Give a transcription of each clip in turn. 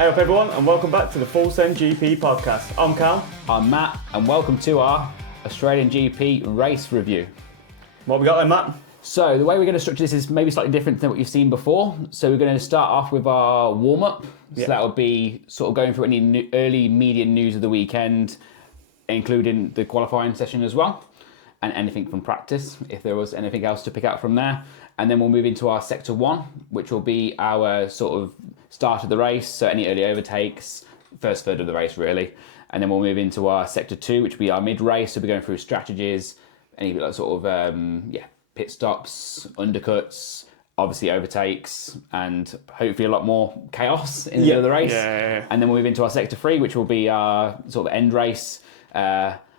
Hey up everyone and welcome back to the Full Send GP podcast. I'm Cal. I'm Matt and welcome to our Australian GP race review. What have we got there, Matt? So the way we're going to structure this is maybe slightly different than what you've seen before. So we're going to start off with our warm-up. So that will be sort of going through any early media news of the weekend, including the qualifying session as well, and anything from practice, if there was anything else to pick out from there. And then we'll move into our Sector 1, which will be our sort of start of the race, so any early overtakes, first third of the race really. And then we'll move into our Sector 2, which will be our mid-race, so we're going through strategies, any sort of, pit stops, undercuts, obviously overtakes, and hopefully a lot more chaos in the end of the race. Yeah. And then we'll move into our Sector 3, which will be our sort of end race,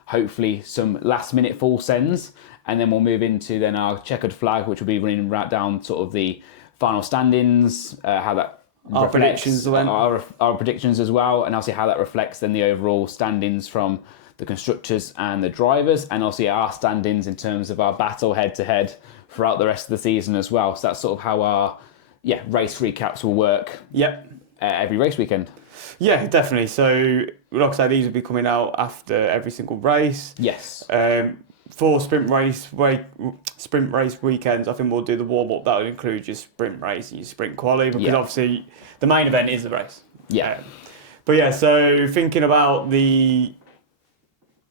hopefully some last-minute full sends. And then we'll move into then our checkered flag, which will be running right down sort of the final standings, how that Our reflects predictions our predictions as well, and obviously how that reflects then the overall standings from the constructors and the drivers, and obviously our standings in terms of our battle head-to-head throughout the rest of the season as well. So that's sort of how our race recaps will work. Yep. Every race weekend. Yeah, definitely. So, like I say, these will be coming out after every single race. Yes. For sprint race weekends, I think we'll do the warm-up. That will include your sprint race and your sprint quali, because obviously the main event is the race. Yeah. But yeah, so thinking about the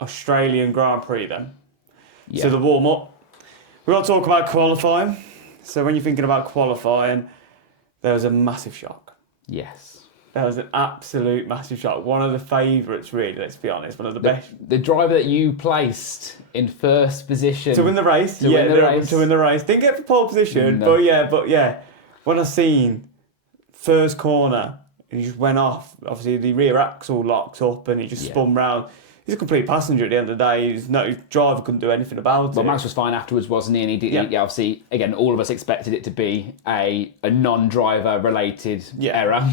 Australian Grand Prix then. Yeah. So the warm-up. We've got to talk about qualifying. So when you're thinking about qualifying, there was a massive shock. Yes. That was an absolute massive shock. One of the favourites, really, let's be honest. One of the best. The driver that you placed in first position. To win the race. To win the race. Didn't get for pole position, no. but yeah. When I seen first corner, he just went off. Obviously, the rear axle locked up and he just spun round. He's a complete passenger at the end of the day. His driver couldn't do anything about it. Well, Max was fine afterwards, wasn't he? And he did. Yeah. Obviously, again, all of us expected it to be a non-driver related error,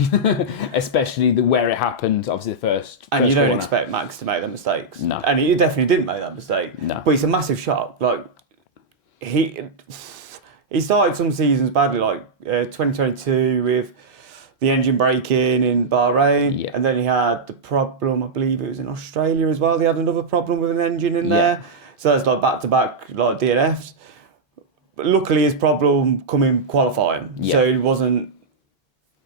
especially where it happened. Obviously, the first. And you don't corner. expect Max to make them mistakes. No. And he definitely didn't make that mistake. No. But it's a massive shock. Like he started some seasons badly, like 2022 with the engine braking in Bahrain, and then he had the problem, I believe it was in Australia as well. They had another problem with an engine in there. So that's like back-to-back like DNFs. But luckily his problem come in qualifying. So it wasn't,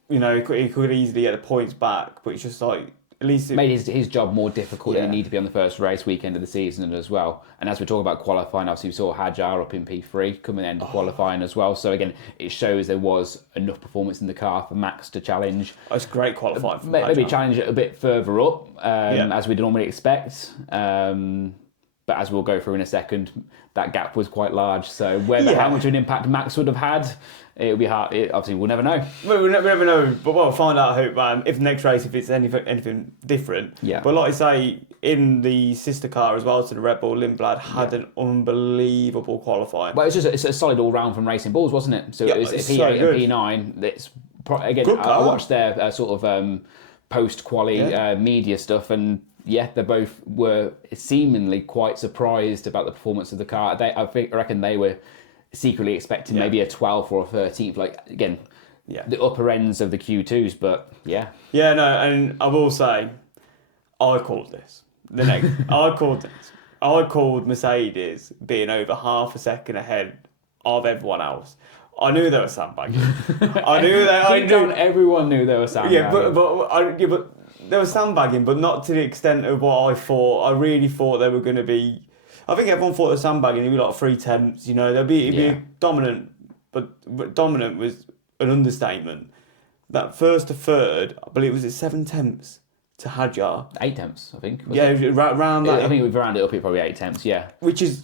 he could easily get the points back, but it's just like, at least it made his job more difficult. He needed to be on the first race weekend of the season as well. And as we talk about qualifying, obviously we saw Hajar up in P3 coming into qualifying as well. So again, it shows there was enough performance in the car for Max to challenge. It's great qualifying for maybe Hajar. challenge it a bit further up, as we'd normally expect. But as we'll go through in a second, that gap was quite large. So how much of an impact Max would have had, it would be hard. Obviously, we'll never know. We'll never know, but we'll find out, I hope, if next race, if it's anything different. Yeah. But like I say, in the sister car as well to the Red Bull, Lindblad had an unbelievable qualifying. Well, it's a solid all-round from Racing Bulls, wasn't it? So it was P8 so and P9. It's again, I watched their sort of post-quali media stuff, and they both were seemingly quite surprised about the performance of the car. I reckon they were secretly expecting maybe a 12th or a 13th. Like, again, the upper ends of the Q2s, but Yeah, no, and I will say, I called this. I called Mercedes being over half a second ahead of everyone else. I knew they were sandbagging. Everyone knew they were sandbagging. But they were sandbagging, but not to the extent of what I thought. I really thought they were going to be. I think everyone thought they were sandbagging. It'd be like 3/10. It'd be dominant, but dominant was an understatement. That first to third, I believe, was it 7/10 to Hajar. 8/10, I think. Around that. I think we've rounded it up. It's probably 8/10. Yeah. Which is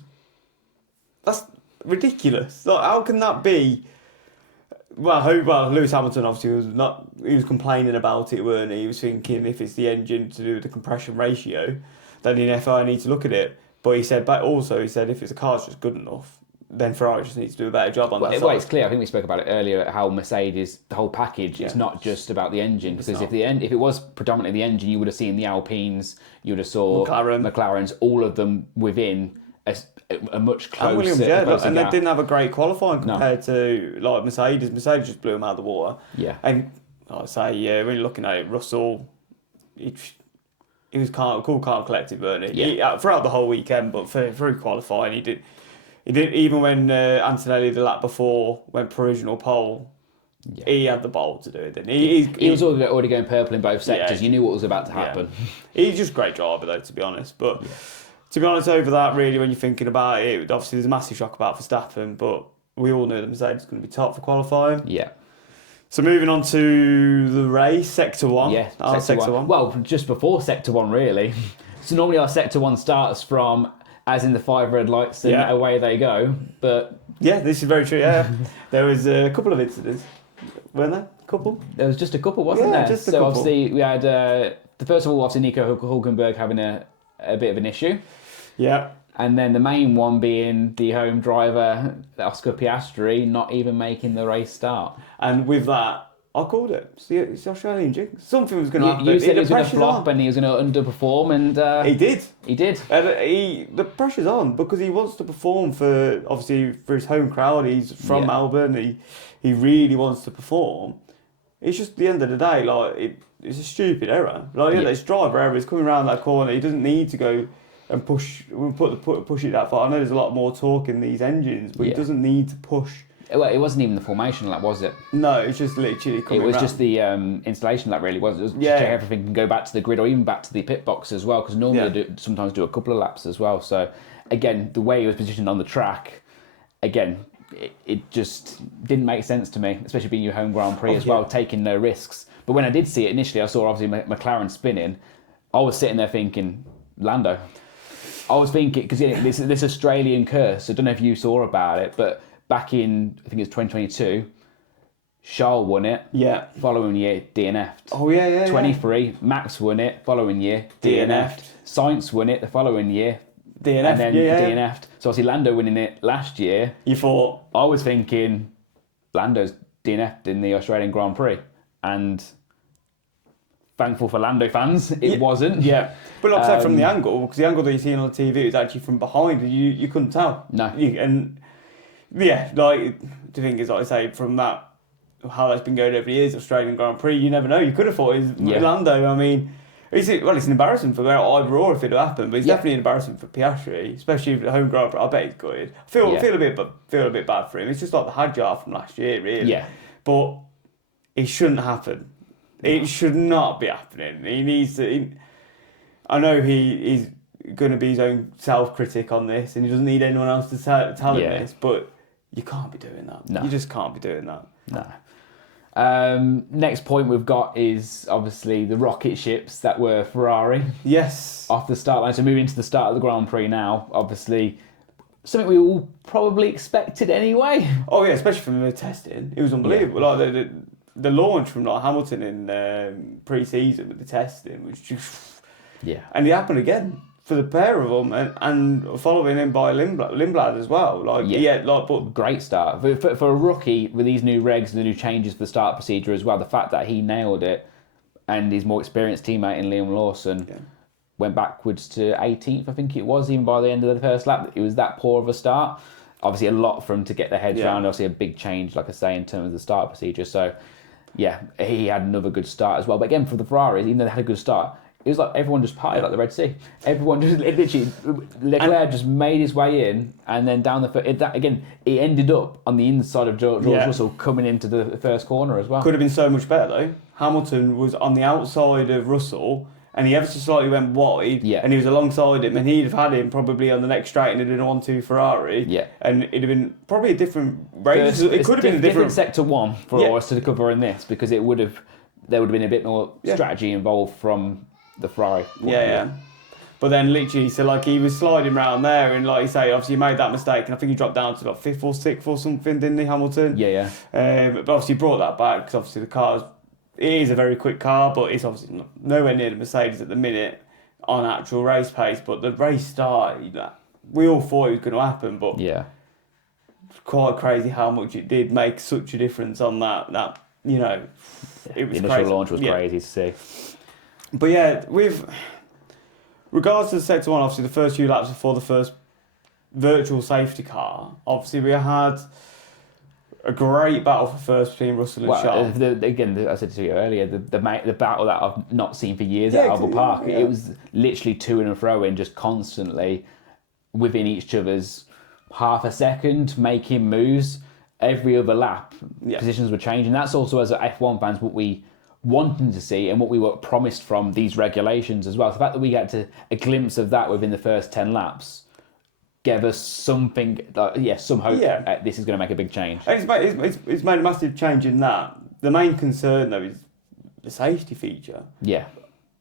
that's ridiculous. Like, how can that be? Well, Lewis Hamilton obviously he was complaining about it, weren't he? He was thinking if it's the engine to do with the compression ratio, then in FI I need to look at it. But he said if it's a car's just good enough, then Ferrari just needs to do a better job on that side. Well, it's clear. I think we spoke about it earlier. How Mercedes, the whole package, it's not just about the engine. Because if it was predominantly the engine, you would have seen the Alpines, you would have saw McLarens, all of them within a much closer. And Williams, closer and gap. they didn't have a great qualifying compared to like Mercedes. Mercedes just blew them out of the water. Yeah. And like I say, yeah, when you're looking at it, Russell, he was calm, cool, calm, collected, weren't he? Throughout the whole weekend, but through qualifying, he did. Even when Antonelli the lap before went provisional pole. Yeah. He had the ball to do it, didn't he? He was already going purple in both sectors. You knew what was about to happen. Yeah. He's just a great driver, though, to be honest. But to be honest, over that, really, when you're thinking about it, obviously there's a massive shock about Verstappen, but we all knew that Mercedes was going to be top for qualifying. Yeah. So moving on to the race, Sector 1. Yeah, Sector 1. Well, just before Sector 1, really. So normally our Sector 1 starts from, as in the 5 red lights, and away they go. But yeah, this is very true, yeah. There was a couple of incidents. Weren't there? A couple? There was just a couple, wasn't there? Just a couple. Obviously we had the first of all, obviously Nico Hülkenberg having a bit of an issue. Yeah. And then the main one being the home driver, Oscar Piastri, not even making the race start. And with that, I called it. It's the Australian jinx. Something was going to happen. You said he was going to flop and he was going to underperform, and he did. He did. The pressure's on because he wants to perform for his home crowd. He's from Melbourne. He really wants to perform. It's just at the end of the day, like it's a stupid error. Like this driver error is coming around that corner. He doesn't need to go and push it that far. I know there's a lot more torque in these engines, but he doesn't need to push. Well, it wasn't even the formation lap, was it? No, it's just literally coming around. It was just the installation lap, really, was it? It was to check everything can go back to the grid or even back to the pit box as well, because normally they sometimes do a couple of laps as well. So, again, the way he was positioned on the track, again, it just didn't make sense to me, especially being your home Grand Prix as well, taking no risks. But when I did see it initially, I saw obviously McLaren spinning. I was sitting there thinking, Lando. I was thinking, because this Australian curse, I don't know if you saw about it, but back in, I think it's 2022, Charles won it. Yeah. Following year, DNF'd. Oh, yeah. 23, Max won it. Following year, DNF'd. Sainz won it the following year. DNF'd. And then DNF'd. So obviously Lando winning it last year. You thought? I was thinking, Lando's DNF'd in the Australian Grand Prix. And thankful for Lando fans, it wasn't. Yeah. But like I said, from the angle, because the angle that you see on the TV was actually from behind, you couldn't tell. No. Like, the thing is, like I say, from that, how that's been going over the years, Australian Grand Prix, you never know. You could have thought it was Lando. I mean, it's an embarrassment for either or if it had happened, but it's definitely an embarrassment for Piastri, especially if the home Grand Prix. I bet he's gutted. I feel a bit bad for him. It's just like the Hadjar from last year, really. Yeah. But it shouldn't happen. It should not be happening. He needs to. I know he's going to be his own self-critic on this, and he doesn't need anyone else to tell him this, but you can't be doing that. No. You just can't be doing that. No. Next point we've got is obviously the rocket ships that were Ferrari. Yes. Off the start line. So moving to the start of the Grand Prix now, obviously something we all probably expected anyway. Oh yeah, especially from the testing. It was unbelievable. Yeah. Like the launch from Hamilton in pre-season with the testing was just... Yeah. And it happened again for the pair of them, and following him by Lindblad as well. But great start for a rookie with these new regs and the new changes for the start procedure as well. The fact that he nailed it, and his more experienced teammate in Liam Lawson went backwards to 18th, I think it was, even by the end of the first lap. It was that poor of a start. Obviously, a lot for him to get their heads around. Obviously, a big change, like I say, in terms of the start procedure. So, yeah, he had another good start as well. But again, for the Ferraris, even though they had a good start, it was like everyone just partied like the Red Sea. Everyone just literally, Leclerc just made his way in, and then down he ended up on the inside of George Russell coming into the first corner as well. Could have been so much better though. Hamilton was on the outside of Russell, and he ever so slightly went wide, and he was alongside him, and he'd have had him probably on the next straight, and it'd been a 1-2 Ferrari, and it'd have been probably a different race. It could have been a different sector one for us to cover in this, because there would have been a bit more strategy involved from the Ferrari. But then literally, so like he was sliding around there, and like you say, obviously he made that mistake, and I think he dropped down to like 5th or 6th or something, didn't he, Hamilton? But obviously he brought that back, because obviously it is a very quick car, but it's obviously nowhere near the Mercedes at the minute on actual race pace. But the race started, we all thought it was going to happen, but it's quite crazy how much it did make such a difference on that it was the initial crazy. Launch was crazy to see. But yeah, with regards to the sector one, obviously the first few laps before the first virtual safety car, obviously we had a great battle for first between Russell and Charles. Again, I said to you earlier, the battle that I've not seen for years at Albert Park. Yeah. It was literally to and fro and just constantly within each other's half a second, making moves. Every other lap, positions were changing. That's also, as F1 fans, what we wanted to see and what we were promised from these regulations as well. The fact that we got a glimpse of that within the first 10 laps gave us something, some hope this is going to make a big change. And it's made a massive change in that. The main concern, though, is the safety feature. Yeah.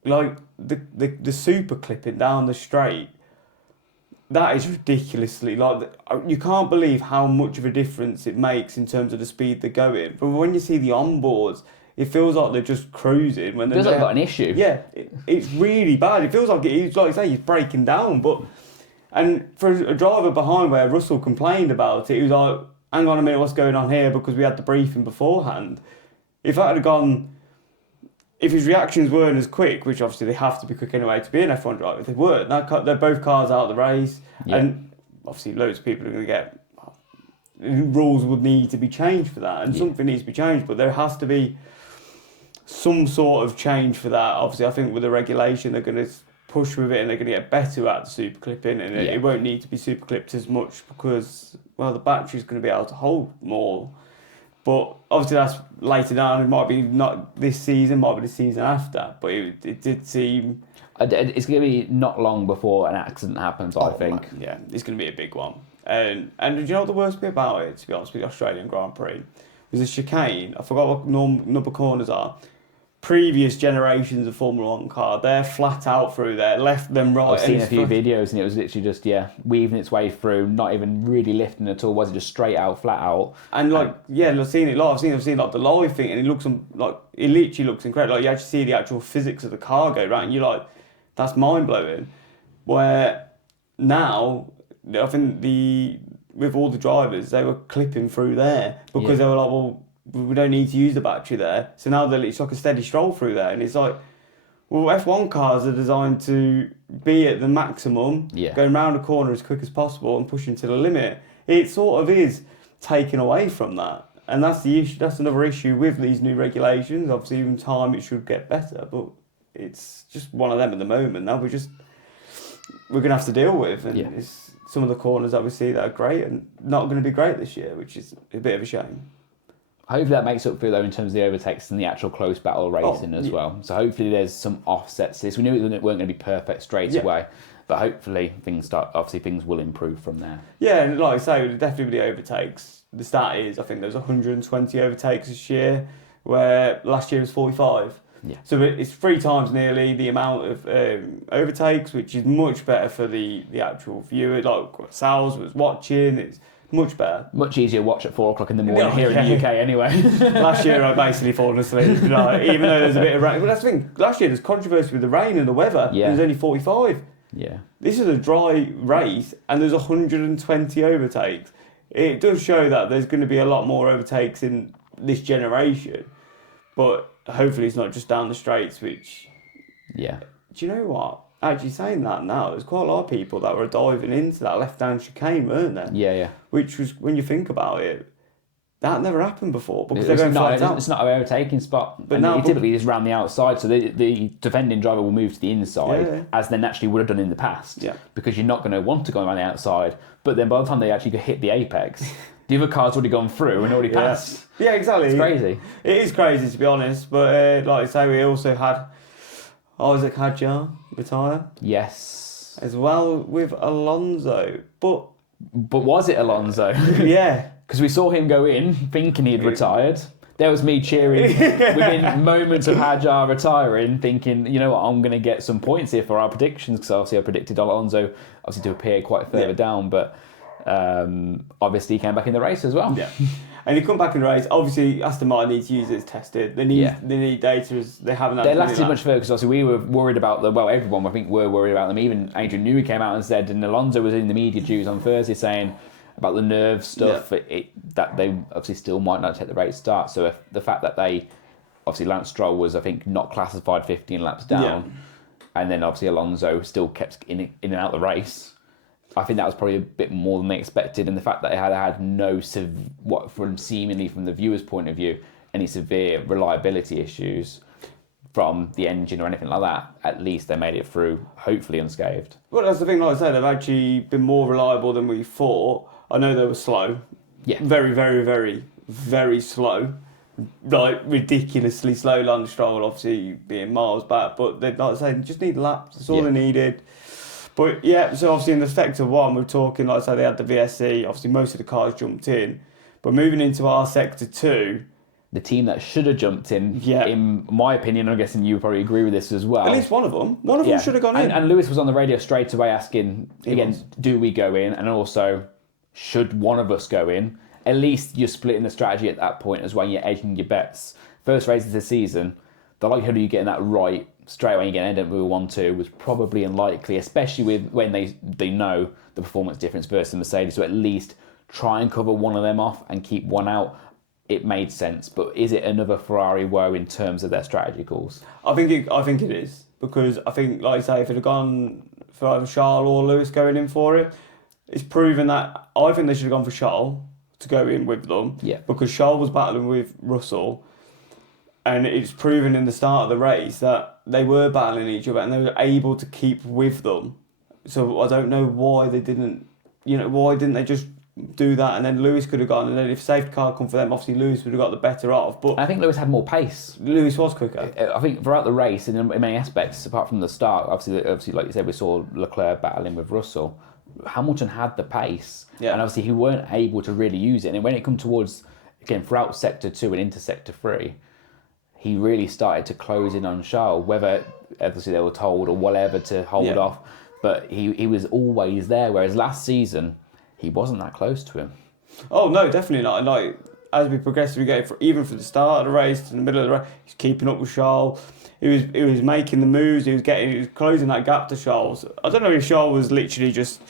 Like, the super clipping down the straight, that is ridiculously, like, you can't believe how much of a difference it makes in terms of the speed they're going. But when you see the onboards, it feels like they're just cruising. When it feels like they've got an issue. Yeah, it's really bad. It feels like it's like you say, he's breaking down, but... And for a driver behind where Russell complained about it, he was like, hang on a minute, what's going on here? Because we had the briefing beforehand. If that had gone... If his reactions weren't as quick, which obviously they have to be quick anyway to be an F1 driver, if they weren't, they're both cars out of the race. Yeah. And obviously loads of people are going to get... Rules would need to be changed for that. And something needs to be changed. But there has to be some sort of change for that. Obviously, I think with the regulation, they're going to... push with it and they're going to get better at the super clipping and it won't need to be super clipped as much because, well, the battery's going to be able to hold more. But obviously that's later down. It might be not this season, might be the season after. But it did seem... It's going to be not long before an accident happens, I think. Man, yeah, it's going to be a big one. And do you know what the worst bit about it, to be honest with the Australian Grand Prix? Was the chicane. I forgot what number corners are. Previous generations of Formula 1 car, they're flat out through there, left them right. I've seen a few videos and it was literally just, weaving its way through, not even really lifting at all. Was it just straight out, flat out? And I've seen it live. I've seen like the live thing and it literally looks incredible. Like you actually see the actual physics of the car go right and you're like, that's mind blowing. Where now, I think with all the drivers, they were clipping through there because they were like, well, we don't need to use the battery there. So now it's like a steady stroll through there. And it's like, well, F1 cars are designed to be at the maximum, going round a corner as quick as possible and pushing to the limit. It sort of is taken away from that. And that's the issue. That's another issue with these new regulations. Obviously, in time, it should get better. But it's just one of them at the moment. Now we're going to have to deal with. And it's some of the corners that we see that are great and not going to be great this year, which is a bit of a shame. Hopefully that makes up for it though in terms of the overtakes and the actual close battle racing as well. So hopefully there's some offsets to this. We knew it weren't going to be perfect straight away, but hopefully things will improve from there. Yeah, and like I say, definitely the overtakes. The stat is I think there's 120 overtakes this year, where last year was 45. Yeah. So it's 3 times nearly the amount of overtakes, which is much better for the actual viewer. Like Sal's was watching, it's much better. Much easier to watch at 4 o'clock in the morning here in the UK anyway. Last year I basically fallen asleep, even though there's a bit of rain. But that's the thing, last year there's controversy with the rain and the weather. Yeah. There's only 45. Yeah. This is a dry race and there's 120 overtakes. It does show that there's going to be a lot more overtakes in this generation. But hopefully it's not just down the straights, which... Yeah. Do you know what? Actually saying that now, there's quite a lot of people that were diving into that left-hand chicane, weren't there? Yeah. Which was, when you think about it, that never happened before because they're going flat out. It's not an overtaking spot, but now typically it's around the outside, so the defending driver will move to the inside as they naturally would have done in the past. Yeah. Because you're not going to want to go around the outside, but then by the time they actually hit the apex, the other car's already gone through and already passed. Yeah, exactly. It's crazy. It is crazy to be honest, but like I say, we also had Isaac Hadjar retire. Yes. As well with Alonso. But was it Alonso? Yeah. Because we saw him go in thinking he'd retired. There was me cheering within moments of Hadjar retiring, thinking, you know what, I'm going to get some points here for our predictions, because obviously I predicted Alonso to appear quite further down, but obviously he came back in the race as well. Yeah. And he come back in the race. Obviously, Aston Martin need to use it as tested. They need data as they haven't. They lasted much further because obviously we were worried about them. Well, everyone I think were worried about them. Even Adrian Newey came out and said, and Alonso was in the media dues on Thursday saying about the nerve stuff that they obviously still might not take the race start. So if the fact that they obviously Lance Stroll was I think not classified 15 laps down, and then obviously Alonso still kept in and out the race. I think that was probably a bit more than they expected, and the fact that they had no seemingly from the viewer's point of view, any severe reliability issues from the engine or anything like that, at least they made it through, hopefully unscathed. Well, that's the thing, like I said, they've actually been more reliable than we thought. I know they were slow. Yeah. Very, very, very, very slow. Like, ridiculously slow. Lance Stroll, obviously, being miles back. But they, like I said, just need laps. That's all they needed. But, yeah, so obviously in the Sector 1, we're talking, like I said, they had the VSC. Obviously, most of the cars jumped in. But moving into our Sector 2... The team that should have jumped in my opinion, I'm guessing you probably agree with this as well. At least one of them. One of them should have gone in. And Lewis was on the radio straight away asking, do we go in? And also, should one of us go in? At least you're splitting the strategy at that point as well. You're edging your bets. First race of the season, the likelihood of you getting that right straight away, you're going to end up with a 1-2 was probably unlikely, especially with when they know the performance difference versus Mercedes. So at least try and cover one of them off and keep one out. It made sense, but is it another Ferrari woe in terms of their strategy calls? I think it is, because I think, like I say, if it had gone for either Charles or Lewis going in for it, it's proven that I think they should have gone for Charles to go in with them. Yeah. Because Charles was battling with Russell, and it's proven in the start of the race that they were battling each other and they were able to keep with them. So I don't know why they didn't. Why didn't they just do that, and then Lewis could have gone, and then if safety car come for them, obviously Lewis would have got the better of. But I think Lewis had more pace. Lewis was quicker. I think throughout the race, and in many aspects, apart from the start, obviously, like you said, we saw Leclerc battling with Russell. Hamilton had the pace, and obviously he weren't able to really use it. And when it come towards, again, throughout Sector 2 and into Sector 3, he really started to close in on Charles, whether obviously they were told or whatever to hold off, but he was always there, whereas last season, he wasn't that close to him. Oh no, definitely not. Like, as we progressively go, even from the start of the race to the middle of the race, he's keeping up with Charles. He was making the moves. He was closing that gap to Charles. I don't know if Charles was literally just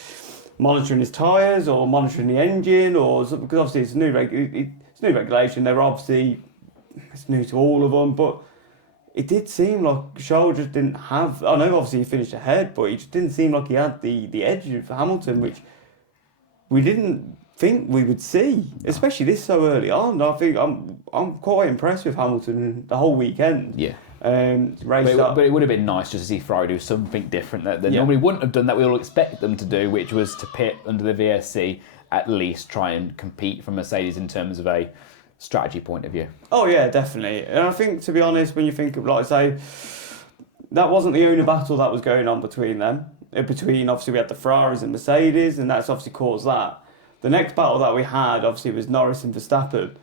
monitoring his tyres or monitoring the engine, or because obviously it's new regulation. They're obviously, it's new to all of them, but it did seem like Charles just didn't have. I know obviously he finished ahead, but he just didn't seem like he had the edge for Hamilton, which we didn't think we would see, especially this so early on. I think I'm quite impressed with Hamilton the whole weekend. Yeah. But it would have been nice just to see Ferrari do something different that they normally wouldn't have done, that we all expect them to do, which was to pit under the VSC, at least try and compete for Mercedes in terms of a strategy point of view. Oh yeah, definitely. And I think, to be honest, when you think of, like I say, that wasn't the only battle that was going on between them. Between, obviously, we had the Ferraris and Mercedes, and that's obviously caused that. The next battle that we had, obviously, was Norris and Verstappen.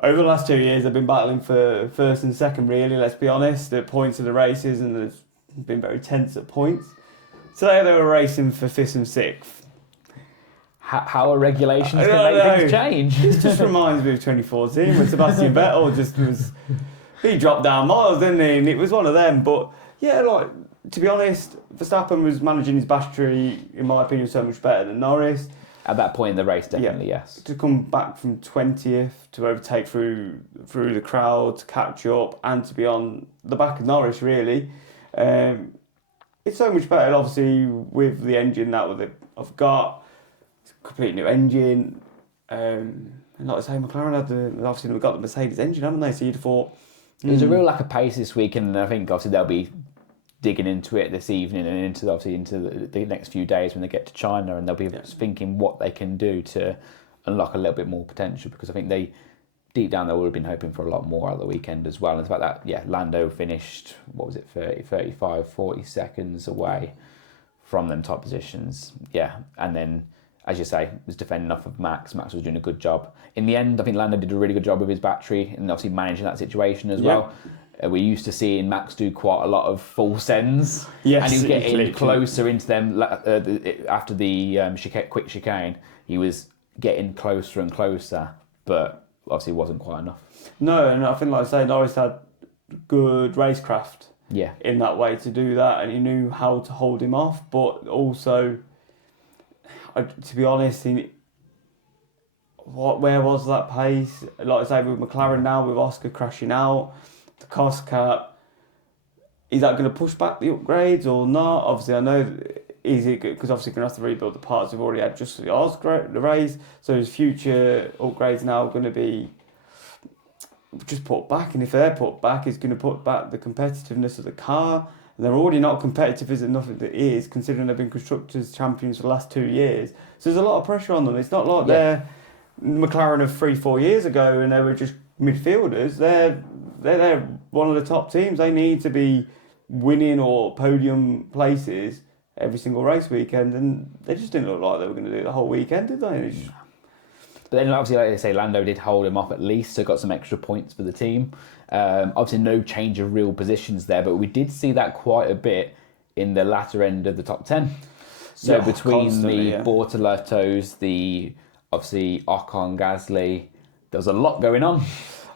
Over the last 2 years, they've been battling for first and second, really, let's be honest, at points of the races, and they've been very tense at points. Today, they were racing for 5th and 6th. How are regulations can make things change? This just reminds me of 2014, when Sebastian Vettel he dropped down miles, didn't he? And it was one of them, but yeah, like, to be honest, Verstappen was managing his battery, in my opinion, so much better than Norris. At that point in the race, definitely, yes. To come back from 20th, to overtake through the crowd, to catch up, and to be on the back of Norris, really. It's so much better, obviously, with the engine that I've got. It's a completely new engine. And like I say, McLaren obviously they've got the Mercedes engine, haven't they? So you'd have thought... There's a real lack of pace this week, and I think obviously they'll be digging into it this evening and into the next few days when they get to China, and they'll be thinking what they can do to unlock a little bit more potential, because I think deep down they would have been hoping for a lot more out of the weekend as well. And the fact that Lando finished, 40 seconds away from them top positions, and then, as you say, was defending off of Max. Max was doing a good job. In the end, I think Lando did a really good job with his battery and obviously managing that situation as well. We're used to seeing Max do quite a lot of false ends. Yes, and he was getting closer into them after the quick chicane. He was getting closer and closer, but obviously it wasn't quite enough. No, and I think, like I say, Norris had good racecraft in that way to do that, and he knew how to hold him off, but also... to be honest, where was that pace? Like I say, with McLaren now, with Oscar crashing out, the cost cap, is that going to push back the upgrades or not? Obviously, I know is it good? Because obviously going to have to rebuild the parts. They've already had just the race, so his future upgrades now going to be just put back. And if they're put back, it's going to put back the competitiveness of the car. And they're already not competitive as enough as it is, considering they've been constructors champions for the last 2 years. So there's a lot of pressure on them. It's not like they're McLaren of 3-4 years ago and they were just midfielders. They're one of the top teams. They need to be winning or podium places every single race weekend, and they just didn't look like they were going to do it the whole weekend, did they? But then obviously, like they say, Lando did hold him off at least, so got some extra points for the team. Obviously no change of real positions there, but we did see that quite a bit in the latter end of the top 10. So between the Bortoletos, the obviously Ocon, Gasly, there was a lot going on.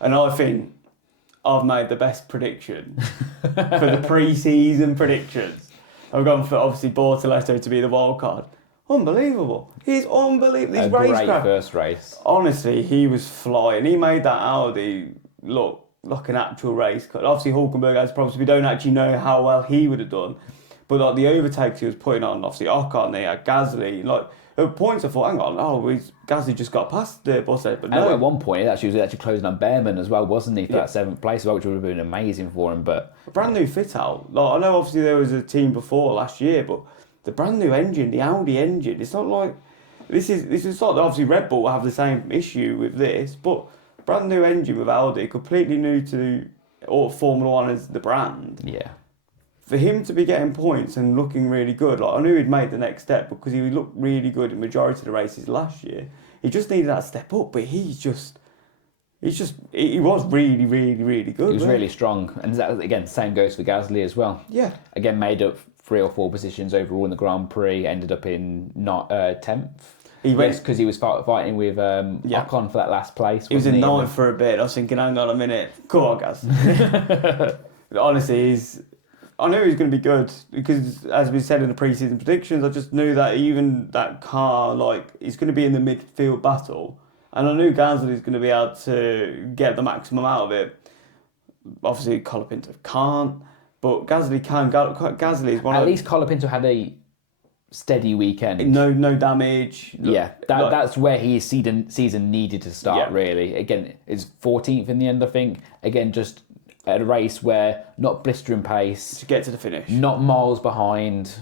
And I think I've made the best prediction for the pre-season predictions. I've gone for obviously Bortoleto to be the wild card. Unbelievable. He's unbelievable. A great first race. Honestly, he was flying. He made that Audi look like an actual race car. Obviously, Hulkenberg has problems. We don't actually know how well he would have done. But like the overtakes he was putting on, obviously Ocon, they had Gasly. Like at points I thought, hang on, Gasly just got past the Bortoleto. But no. At one point, he was actually closing on Bearman as well, wasn't he, for that 7th place, which would have been amazing for him. But a brand new fit out. Like I know obviously there was a team before last year, but the brand new engine, the Audi engine, it's not like this is not obviously Red Bull will have the same issue with this, but brand new engine with Audi, completely new to Formula One as the brand. Yeah. For him to be getting points and looking really good, like I knew he'd made the next step because he looked really good in majority of the races last year. He just needed that step up, but he was really, really, really good. He was really strong, and that, again, the same goes for Gasly as well. Yeah. Again, made up 3 or 4 positions overall in the Grand Prix. Ended up in 10th. He went because he was fighting with Ocon for that last place. He was in 9th for a bit. I was thinking, hang on a minute, come on, Gaz. Honestly, I knew he was going to be good because, as we said in the pre-season predictions, I just knew that even that car, he's going to be in the midfield battle, and I knew Gasly's going to be able to get the maximum out of it. Obviously, Colapinto can't, but Gasly can. Gasly is one. At least Colapinto had a steady weekend. No damage. Yeah, that's where his season needed to start. Really, again, it's 14th in the end, I think. Again, just at a race where not blistering pace to get to the finish, not miles behind,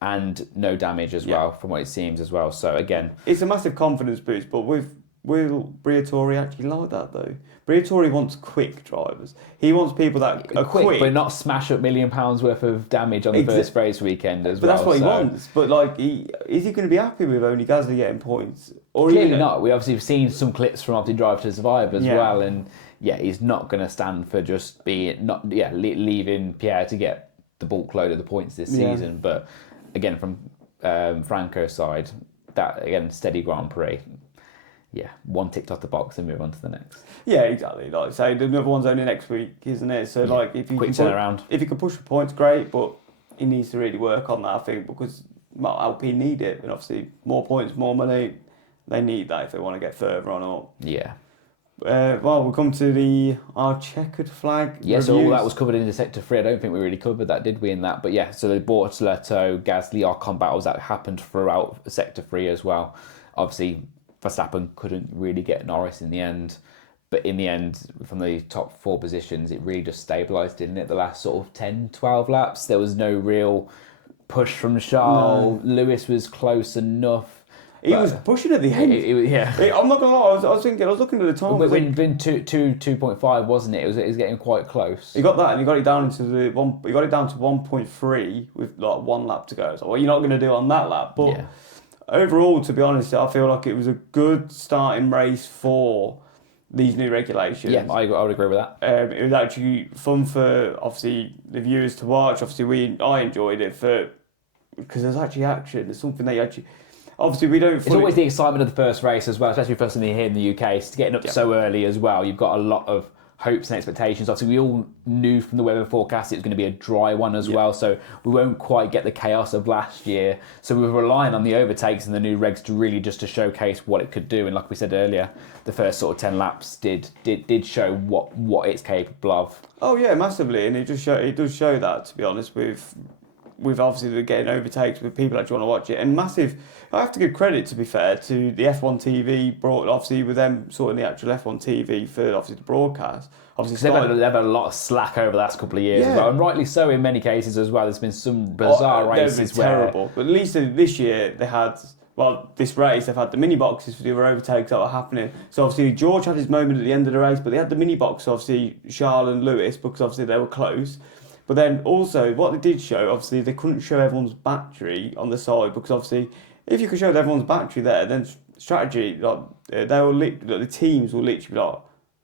and no damage as well, from what it seems as well. So again, it's a massive confidence boost. But will Briatore actually like that though? Briatore wants quick drivers. He wants people that are quick, but not smash up £1 million worth of damage on the first race weekend as well. But that's what he wants. But is he going to be happy with only Gasly getting points? Or clearly not. We obviously have seen some clips from obviously Drive to Survive as well, and he's not going to stand for just leaving Pierre to get the bulk load of the points this season. But again, from Franco's side, that again steady Grand Prix. Yeah, one ticked off the box and move on to the next. Yeah, exactly. Like say, the other one's only next week, isn't it? So if you quick turnaround, if you can push the points, great. But he needs to really work on that, I think, because Alpine need it, and obviously more points, more money. They need that if they want to get further on up. Yeah. We'll come to our checkered flag. Yeah, so all that was covered in the Sector 3. I don't think we really covered that, did we, in that? But yeah, so the Bortoleto, Gasly, Ocon battles that happened throughout Sector 3 as well. Obviously, Verstappen couldn't really get Norris in the end. But in the end, from the top 4 positions, it really just stabilised, didn't it? The last sort of 10, 12 laps, there was no real push from Charles. No. Lewis was close enough. He was pushing at the end. I'm not gonna lie. I was looking at the time. When 2.5, wasn't it? It was getting quite close. He got that, and he got it down to He got it down to 1.3 with 1 lap to go. So what you're not going to do on that lap, but overall, to be honest, I feel like it was a good starting race for these new regulations. Yeah, I would agree with that. It was actually fun for obviously the viewers to watch. Obviously, I enjoyed it because there's actually action. There's something that you actually. Obviously, we don't. It's always the excitement of the first race as well, especially for something here in the UK. It's getting up so early as well. You've got a lot of hopes and expectations. Obviously, we all knew from the weather forecast it was going to be a dry one as well, so we won't quite get the chaos of last year. So we were relying on the overtakes and the new regs to really just to showcase what it could do. And like we said earlier, the first sort of 10 laps did show what it's capable of. Oh yeah, massively, and it does show that. To be honest, with with obviously the getting overtakes with people actually want to watch it. And massive, I have to give credit, to be fair, to the F1 TV, brought obviously with them sorting the actual F1 TV for obviously the broadcast. Obviously they've had a lot of slack over the last couple of years as well, and rightly so in many cases as well. There's been some bizarre races where... terrible. But at least this year they had... Well, this race, they've had the mini boxes for the other overtakes that were happening. So obviously George had his moment at the end of the race, but they had the mini box, obviously Charles and Lewis, because obviously they were close. But then also, what they did show, obviously they couldn't show everyone's battery on the side, because obviously if you could show everyone's battery there, then strategy, like the teams will literally be like,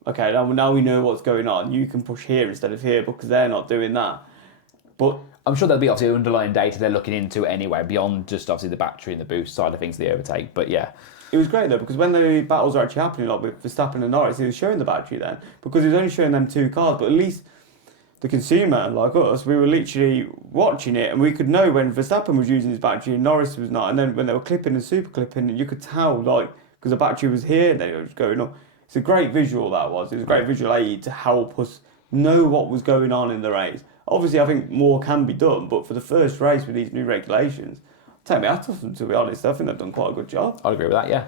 okay, now we know what's going on. You can push here instead of here, because they're not doing that. But I'm sure there'll be obviously underlying data they're looking into anyway, beyond just obviously the battery and the boost side of things, the overtake. But yeah. It was great though, because when the battles were actually happening, like with Verstappen and Norris, he was showing the battery then, because he was only showing them 2 cars, but at least the consumer, like us, we were literally watching it, and we could know when Verstappen was using his battery and Norris was not, and then when they were clipping and super clipping, you could tell, like, because the battery was here, and they were just going up. It's a great visual, that was. It was a great visual aid to help us know what was going on in the race. Obviously, I think more can be done, but for the first race with these new regulations, take me out of them, to be honest. I think they've done quite a good job. I'd agree with that, yeah.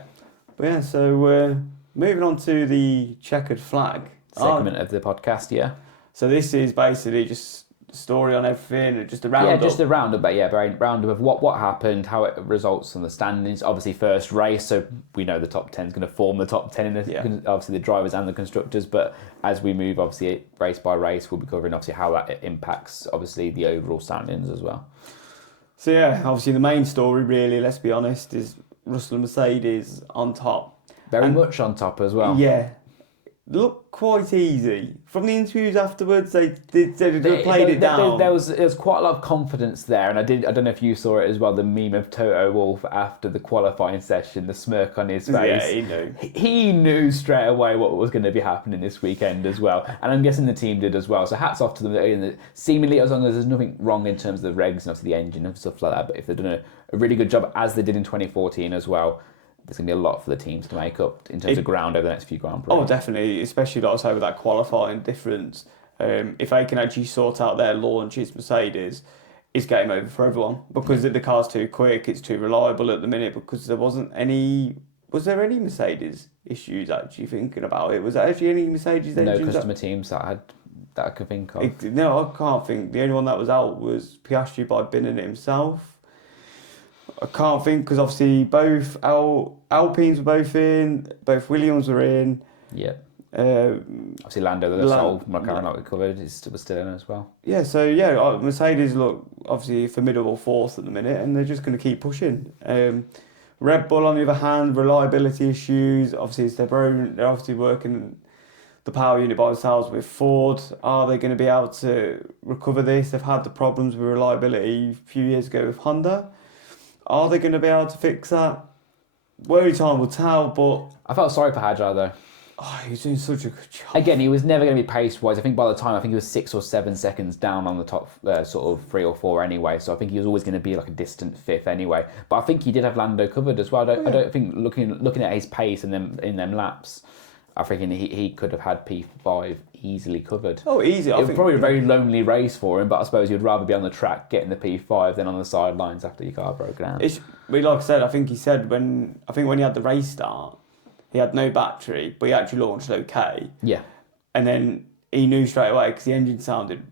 But yeah, so moving on to the checkered flag segment of the podcast, yeah. So this is basically just the story on everything, just a roundup. Yeah, just a roundup, but yeah, very roundup of what happened, how it results on the standings. Obviously, first race, so we know the top 10 is going to form the top 10 in obviously the drivers and the constructors. But as we move, obviously race by race, we'll be covering obviously how that impacts obviously the overall standings as well. So yeah, obviously the main story, really, let's be honest, is Russell and Mercedes on top. Very much on top as well. Yeah. Looked quite easy. From the interviews afterwards, they played it down. There was quite a lot of confidence there, and I don't know if you saw it as well, the meme of Toto Wolff after the qualifying session, the smirk on his face. Yeah, he knew. He knew straight away what was going to be happening this weekend as well, and I'm guessing the team did as well, so hats off to them. Seemingly, as long as there's nothing wrong in terms of the regs and obviously the engine and stuff like that, but if they've done a really good job, as they did in 2014 as well, there's going to be a lot for the teams to make up in terms of ground over the next few Grand Prix. Oh, definitely, especially like I say with that qualifying difference. If they can actually sort out their launches, Mercedes, it's game over for everyone, because the car's too quick, it's too reliable at the minute, because there wasn't any... Was there any Mercedes issues actually thinking about it? Was there actually any Mercedes engines? No customer teams that I could think of. No, I can't think. The only one that was out was Piastri by binning it himself. I can't think, because obviously both Alpines were both in, both Williams were in. Yeah. Obviously Lando, the sole McLaren not recovered, was still in as well. Yeah, so yeah, Mercedes look obviously formidable fourth at the minute, and they're just going to keep pushing. Red Bull, on the other hand, reliability issues. Obviously, it's their own. They're obviously working the power unit by themselves with Ford. Are they going to be able to recover this? They've had the problems with reliability a few years ago with Honda. Are they going to be able to fix that? Only time will tell, but... I felt sorry for Hadjar, though. Oh, he's doing such a good job. Again, he was never going to be pace-wise. I think by the time, he was 6 or 7 seconds down on the top sort of 3 or 4 anyway, so I think he was always going to be like a distant 5th anyway. But I think he did have Lando covered as well. I don't think, looking at his pace in them laps, I think he could have had P5 easily covered. Oh, easy. It was probably a very lonely race for him, but I suppose you'd rather be on the track getting the P5 than on the sidelines after your car broke down. Like I said, I think he said when he had the race start, he had no battery, but he actually launched okay. Yeah. And then he knew straight away, because the engine sounded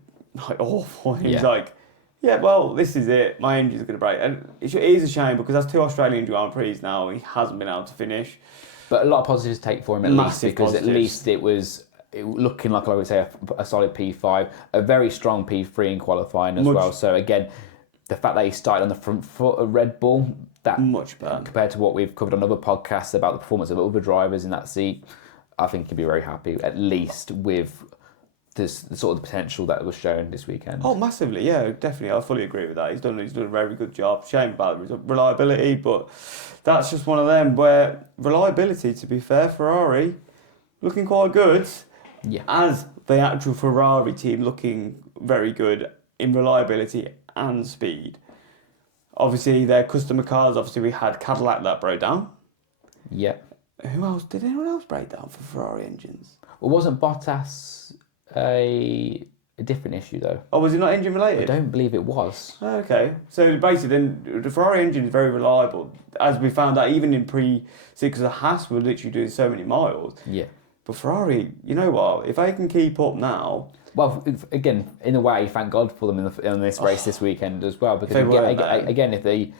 like awful. And he was like, yeah, well, this is it. My engine's going to break. And it is a shame, because that's 2 Australian Grand Prix now. He hasn't been able to finish. But a lot of positives to take for him at least, because at least it was looking like I would say, a solid P5, a very strong P3 in qualifying as well. So again, the fact that he started on the front foot of Red Bull, that much better compared to what we've covered on other podcasts about the performance of other drivers in that seat, I think he'd be very happy, at least with this sort of the potential that was shown this weekend. Oh, massively, yeah, definitely. I fully agree with that. He's done a very good job. Shame about reliability, but that's just one of them where reliability, to be fair, Ferrari looking quite good. Yeah. As the actual Ferrari team looking very good in reliability and speed. Obviously, their customer cars, obviously we had Cadillac that broke down. Yeah. Who else? Did anyone else break down for Ferrari engines? Well, wasn't Bottas a different issue though. Oh, was it not engine related? I don't believe it was. Okay, so basically, then the Ferrari engine is very reliable, as we found out even in pre-6, because the Haas were literally doing so many miles. Yeah. But Ferrari, you know what? If they can keep up now, well, again, in a way, thank God for them in this race this weekend as well, because again, if they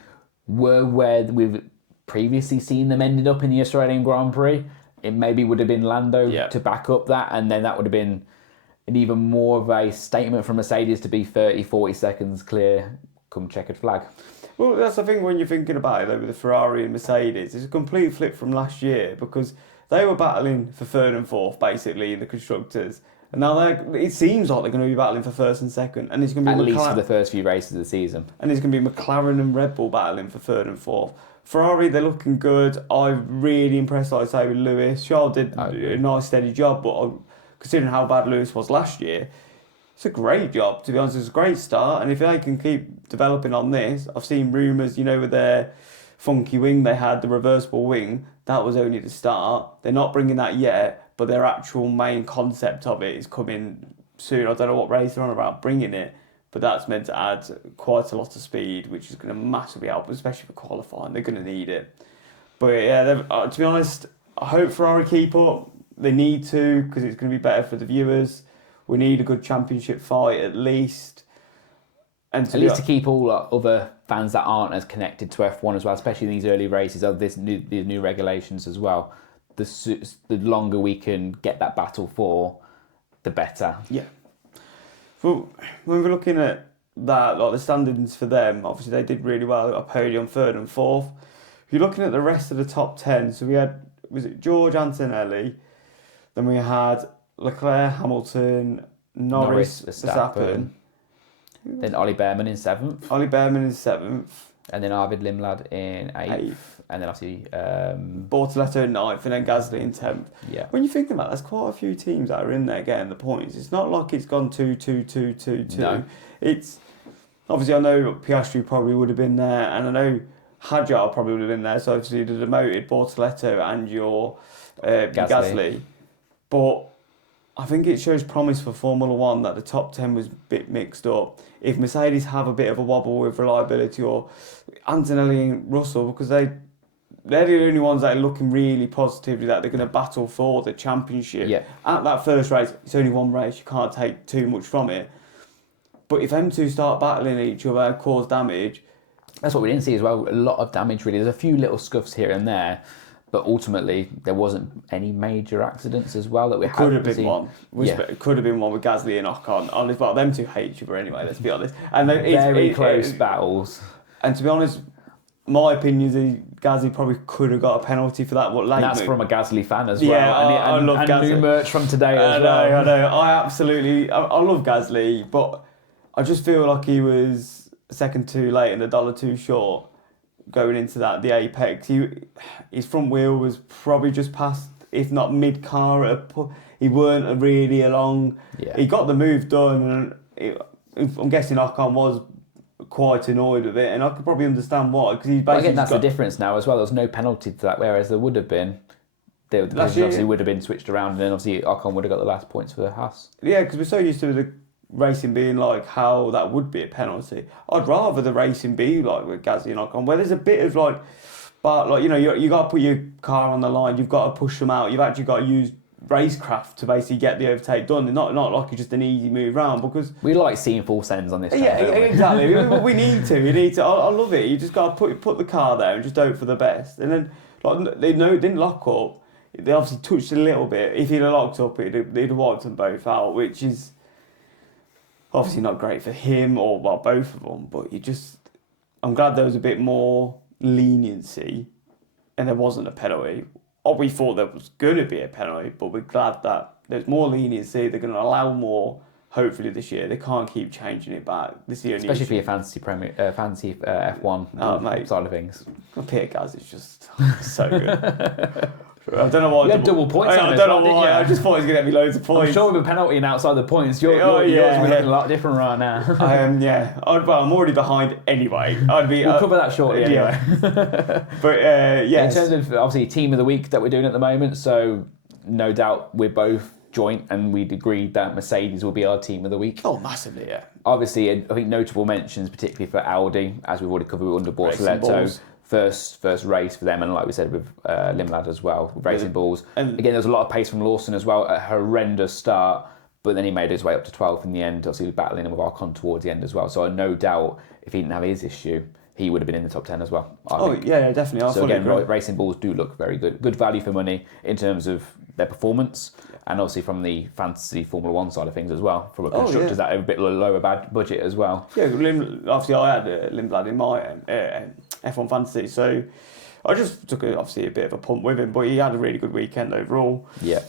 were where we've previously seen them ended up in the Australian Grand Prix, it maybe would have been Lando to back up that, and then that would have been an even more of a statement from Mercedes to be 30, 40 seconds clear come checkered flag. Well, that's the thing when you're thinking about it, though, with the Ferrari and Mercedes. It's a complete flip from last year, because they were battling for third and fourth, basically, in the constructors. And now it seems like they're going to be battling for first and second. And it's going to be at least for the first few races of the season. And it's going to be McLaren and Red Bull battling for third and fourth. Ferrari, they're looking good. I'm really impressed, like I say, with Lewis. Charles did a nice, steady job, but considering how bad Lewis was last year, it's a great job, to be honest. It's a great start. And if they can keep developing on this, I've seen rumours, with their funky wing they had, the reversible wing, that was only the start. They're not bringing that yet, but their actual main concept of it is coming soon. I don't know what race they're on about bringing it, but that's meant to add quite a lot of speed, which is going to massively help, especially for qualifying. They're going to need it. But yeah, to be honest, I hope Ferrari keep up. They need to, because it's going to be better for the viewers. We need a good championship fight at least. And to keep all other fans that aren't as connected to F1 as well, especially in these early races of these new regulations as well. The longer we can get that battle for, the better. Yeah. Well, when we're looking at that, like the standings for them, obviously they did really well. They got a podium, third and fourth. If you're looking at the rest of the top 10, so we had, was it George Antonelli? Then we had Leclerc, Hamilton, Norris, Verstappen. Then Ollie Bearman in 7th. Ollie Bearman in 7th. And then Arvid Limlad in 8th. And then obviously... Bortoletto in 9th and then Gasly in 10th. Yeah. When you think about it, there's quite a few teams that are in there getting the points. It's not like it's gone 2-2-2-2-2. No. It's... Obviously, I know Piastri probably would have been there, and I know Hadjar probably would have been there, so obviously the demoted Bortoletto and your Gasly. But I think it shows promise for Formula One that the top 10 was a bit mixed up. If Mercedes have a bit of a wobble with reliability, or Antonelli and Russell, because they're the only ones that are looking really positively that they're going to battle for the championship. Yeah. At that first race, it's only one race, you can't take too much from it. But if them two start battling each other and cause damage... That's what we didn't see as well, a lot of damage really. There's a few little scuffs here and there, but ultimately there wasn't any major accidents as well that we could have been seen. one. It could have been one with Gasly and Ocon. Well, them two hate each other anyway, let's be honest. And very close battles. And to be honest, my opinion is Gasly probably could have got a penalty for that. And that's from a Gasly fan as well. Yeah, I love Gasly. And new merch from today as well. I know. I love Gasly, but I just feel like he was a second too late and $1 too short going into the apex. His front wheel was probably just past, if not mid car. He weren't really along. Yeah. He got the move done, and I'm guessing Ocon was quite annoyed with it, and I could probably understand why, because he's basically. Again, that's the difference now as well. There's no penalty to that, whereas there would have been. The positions obviously would have been switched around, and then obviously Ocon would have got the last points for the Haas. Yeah, because we're so used to the racing being like how that would be a penalty. I'd rather the racing be like with Gasly and Ocon, where there's a bit of like, but like you got to put your car on the line, you've got to push them out, you've actually got to use racecraft to basically get the overtake done, not like it's just an easy move round, because we like seeing false ends on this channel, exactly. we need to. I love it. You just got to put the car there and just hope for the best. And then like they didn't lock up. They obviously touched a little bit. If he'd have locked up, they'd have wiped them both out, which is obviously not great for him or both of them. But I'm glad there was a bit more leniency, and there wasn't a penalty. We thought there was going to be a penalty, but we're glad that there's more leniency. They're going to allow more, hopefully, this year. They can't keep changing it back. This year, especially for your fantasy F1 side of things. Pierre Gaz is just so good. I don't know why. You had double points on I don't know why. I just thought he was going to get me loads of points. I'm sure with a penalty and outside the points, yours will be looking a lot different right now. I'm already behind anyway. We'll cover that shortly anyway. But In terms of obviously team of the week that we're doing at the moment, so no doubt we're both joint, and we'd agreed that Mercedes will be our team of the week. Oh, massively, yeah. Obviously, I think notable mentions, particularly for Audi, as we've already covered under Bortoleto. First race for them, and like we said with Limblad as well, with Racing Bulls. And again, there was a lot of pace from Lawson as well, a horrendous start, but then he made his way up to 12th in the end. Obviously, he was battling him with Ocon towards the end as well. So I no doubt if he didn't have his issue, he would have been in the top 10 as well. I think. Yeah, definitely. So again, Racing Bulls do look very good. Good value for money in terms of their performance, and obviously from the fantasy Formula 1 side of things as well, from a constructors that are a bit lower budget as well. Yeah, obviously I had Limblad in my F1 fantasy, so I just took obviously a bit of a punt with him, but he had a really good weekend overall. Yeah.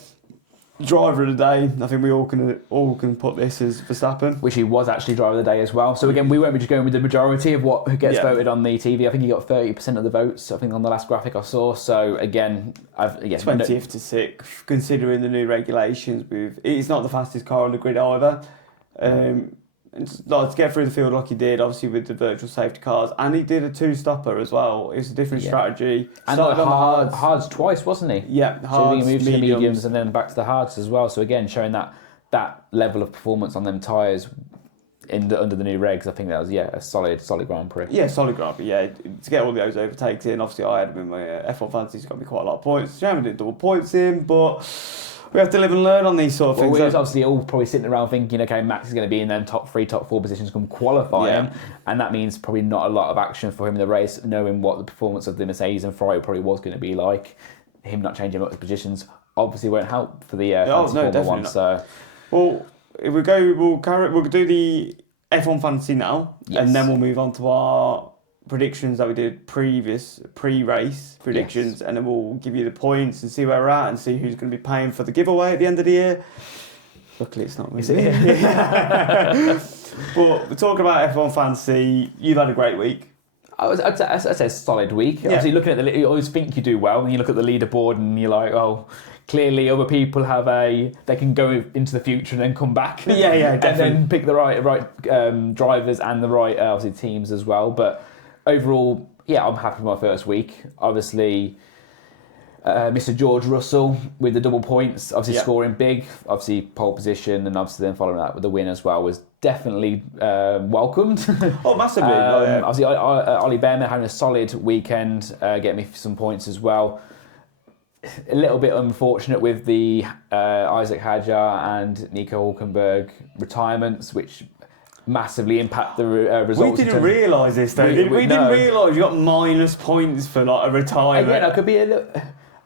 Driver of the day, I think we all can put this as Verstappen. Which he was actually driver of the day as well. So again, we won't be just going with the majority of what gets voted on the TV. I think he got 30% of the votes, I think, on the last graphic I saw. So again, 20th to 6th, considering the new regulations. It's not the fastest car on the grid either. To get through the field like he did, obviously with the virtual safety cars, and he did a 2-stopper as well. It's a different strategy. And like hards twice, wasn't he? Yeah, hards, so he moved to the mediums and then back to the hards as well. So again, showing that level of performance on them tyres under the new regs, I think that was a solid Grand Prix. Yeah, solid Grand Prix. Yeah, to get all those overtakes in. Obviously, I had him in my F1 fantasy. He's got me quite a lot of points. Jeremy did double points in, but we have to live and learn on these sort of things. We was obviously all probably sitting around thinking, okay, Max is going to be in them top 3, top 4 positions come qualifying, and that means probably not a lot of action for him in the race, knowing what the performance of the Mercedes and Ferrari probably was going to be like. Him not changing much positions obviously won't help for the Formula 1. Not. So, well, if we go, we'll do the F1 fantasy now, and then we'll move on to our predictions that we did pre-race predictions, and then we'll give you the points and see where we're at and see who's going to be paying for the giveaway at the end of the year. Luckily, it's not me. But we're talking about F1 fantasy. You've had a great week. I'd say a solid week. Yeah. Obviously, looking at you always think you do well, and you look at the leaderboard and you're like, oh, clearly other people they can go into the future and then come back. Yeah, definitely. And then pick the right drivers and the right obviously teams as well. But overall, I'm happy with my first week. Obviously, Mr. George Russell with the double points, obviously scoring big, obviously pole position, and obviously then following that with the win as well was definitely welcomed. Oh, massively. Obviously, Ollie Bearman having a solid weekend, getting me some points as well. A little bit unfortunate with the Isaac Hadjar and Nico Hülkenberg retirements, which massively impact the results. We didn't realise this though. We didn't realise you got minus points for like a retirement. Again,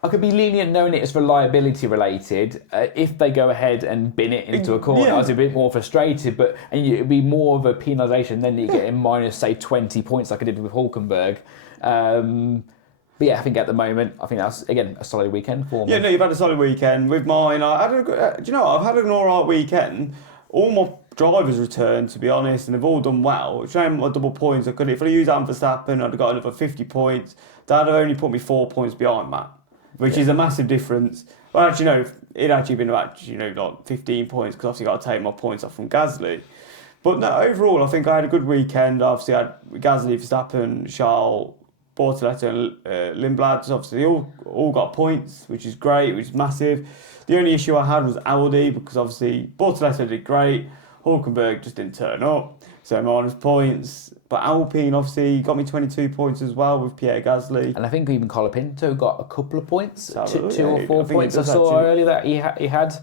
I could be lenient knowing it's reliability related. If they go ahead and bin it into a corner, I was a bit more frustrated. But it'd be more of a penalisation than you get in minus, say, 20 points like I did with Hülkenberg. But I think at the moment, that's again a solid weekend for me. Yeah, no, you've had a solid weekend. With mine, I've had an alright weekend. All my drivers returned, to be honest, and they've all done well. Showing my double points, if I used Verstappen, I'd have got another 50 points. That would only put me 4 points behind Matt, which is a massive difference. Well, actually, no, it'd actually been about like 15 points because obviously I got to take my points off from Gasly. But no, overall, I think I had a good weekend. Obviously, I had Gasly, Verstappen, Charles, Bortoleto and Limblad, so obviously they all got points, which is great, which is massive. The only issue I had was Audi, because obviously Bortoleto did great, Hülkenberg just didn't turn up, so minus points. But Alpine obviously got me 22 points as well with Pierre Gasly. And I think even Colapinto got a couple of points, two or 4 points I saw earlier that he had.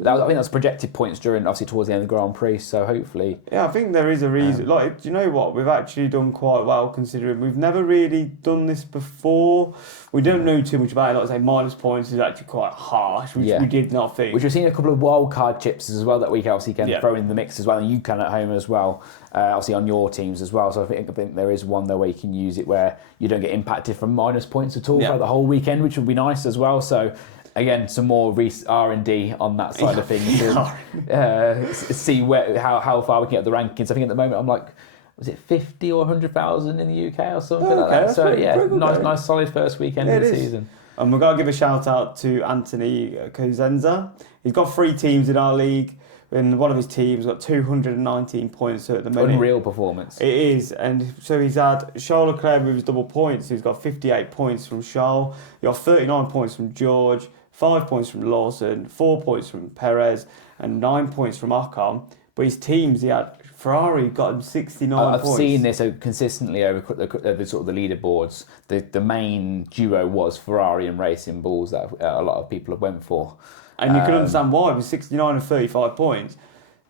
I think that's projected points during, obviously, towards the end of the Grand Prix, so hopefully... Yeah, I think there is a reason. Do you know what? We've actually done quite well, considering we've never really done this before. We don't know too much about it. Like I say, minus points is actually quite harsh, which we did not think. Which we've seen a couple of wild card chips as well that we obviously can throw in the mix as well, and you can at home as well, obviously on your teams as well. So I think there is one though where you can use it where you don't get impacted from minus points at all for the whole weekend, which would be nice as well. So... Again, some more R&D on that side of things to see how far we can get the rankings. I think at the moment I'm like, was it 50 or 100,000 in the UK or something like that? So nice solid first weekend of the season. And we're going to give a shout out to Anthony Cosenza. He's got 3 teams in our league. And one of his teams got 219 points at the minute. Unreal performance. It is. And so he's had Charles Leclerc with his double points. He's got 58 points from Charles. He got 39 points from George, 5 points from Lawson, 4 points from Perez, and 9 points from Ocon. But his teams, he had Ferrari got him 69 I've points. seen this consistently over the sort of the leaderboards. The main duo was Ferrari and Racing Bulls that a lot of people have went for. And you can understand why, with 69 and 35 points.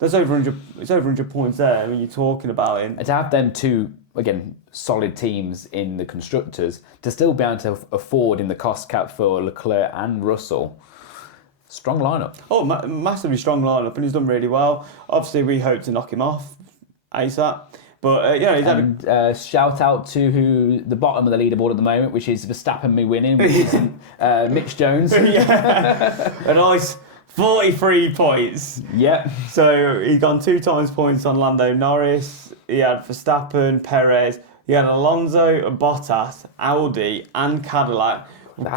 That's over 100. It's over 100 points there when you're talking about it. And to have them two, again, solid teams in the constructors, to still be able to afford in the cost cap for Leclerc and Russell, strong lineup. Oh, massively strong lineup, and he's done really well. Obviously, we hope to knock him off ASAP. But he's had shout out to who the bottom of the leaderboard at the moment, which is Verstappen me winning, which is Mitch Jones. Yeah, a nice 43 points. Yep. So he's gone 2 times points on Lando Norris. He had Verstappen, Perez. He had Alonso, Bottas, Audi, and Cadillac.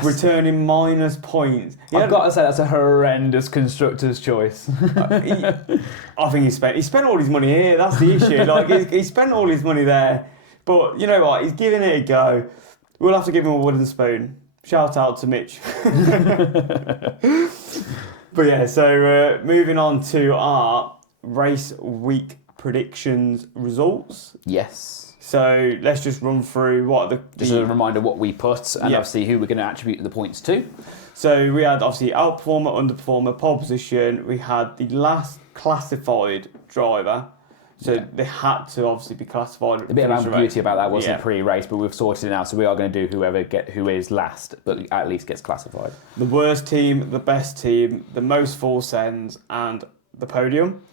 Returning minus points. I've got to say that's a horrendous constructor's choice. I think he spent all his money here. That's the issue. Like he spent all his money there, but you know what? He's giving it a go. We'll have to give him a wooden spoon. Shout out to Mitch. But yeah, so moving on to our race week predictions results. Yes. So let's just run through Just a reminder what we put and obviously who we're going to attribute the points to. So we had obviously outperformer, underperformer, pole position. We had the last classified driver. So they had to obviously be classified. A bit of ambiguity about that wasn't pre-race, but we've sorted it out. So we are going to do who is last, but at least gets classified. The worst team, the best team, the most false ends, and the podium.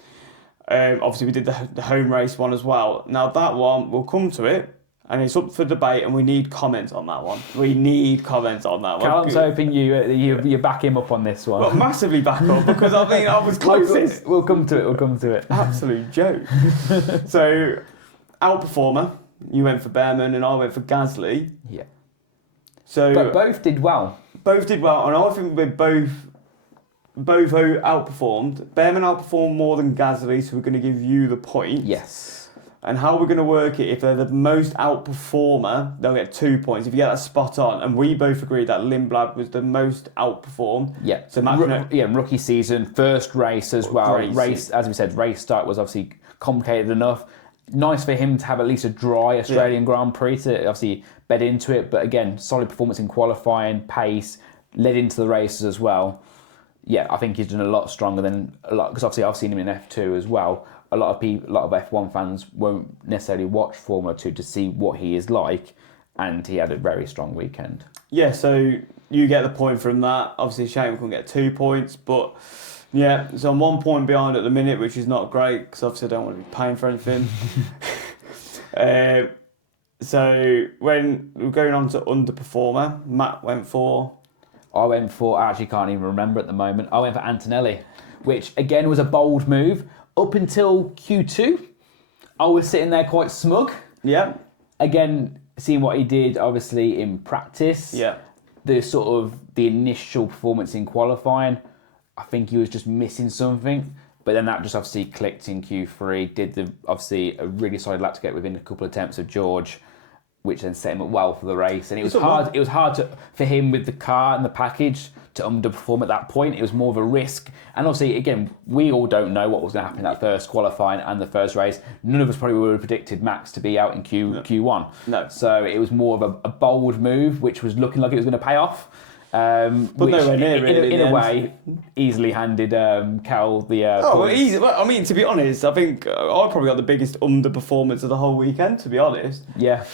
Obviously, we did the home race one as well. Now, that one, we'll come to it, and it's up for debate, and we need comments on that one. Callum's hoping you back him up on this one. Well, massively back up, because I was closest. We'll come to it. Absolute joke. So, outperformer, you went for Bearman, and I went for Gasly. Yeah. So, but both did well. And I think we both outperformed. Bearman outperformed more than Gasly, so we're going to give you the point. Yes. And how we're going to work it, if they're the most outperformer, they'll get 2 points. If you get that spot on, and we both agreed that Lindblad was the most outperformed. Yeah. So rookie season, first race as well. Race, as we said, race start was obviously complicated enough. Nice for him to have at least a dry Australian Grand Prix to obviously bed into it. But again, solid performance in qualifying, pace, led into the races as well. Yeah, I think he's done a lot stronger than a lot, because obviously I've seen him in F2 as well. A lot of F1 fans won't necessarily watch Formula 2 to see what he is like, and he had a very strong weekend. Yeah, so you get the point from that. Obviously, Shane couldn't get 2 points, but yeah, so I'm 1 point behind at the minute, which is not great, because obviously I don't want to be paying for anything. So when we're going on to underperformer, Matt went for... I actually can't even remember at the moment. I went for Antonelli, which again was a bold move. Up until Q2, I was sitting there quite smug. Yeah. Again, seeing what he did, obviously, in practice. Yeah. The initial performance in qualifying, I think he was just missing something. But then that just obviously clicked in Q3. Obviously a really solid lap to get within a couple of attempts of George, which then set him up well for the race. And it was hard. It was hard for him with the car and the package to underperform at that point. It was more of a risk. And obviously, again, we all don't know what was going to happen in that first qualifying and the first race. None of us probably would have predicted Max to be out in Q1. No. So it was more of a bold move, which was looking like it was going to pay off. But nowhere near, really. In a way, easily handed Cal the points. Easy. Well, I mean, to be honest, I think I probably got the biggest underperformance of the whole weekend, to be honest. Yeah.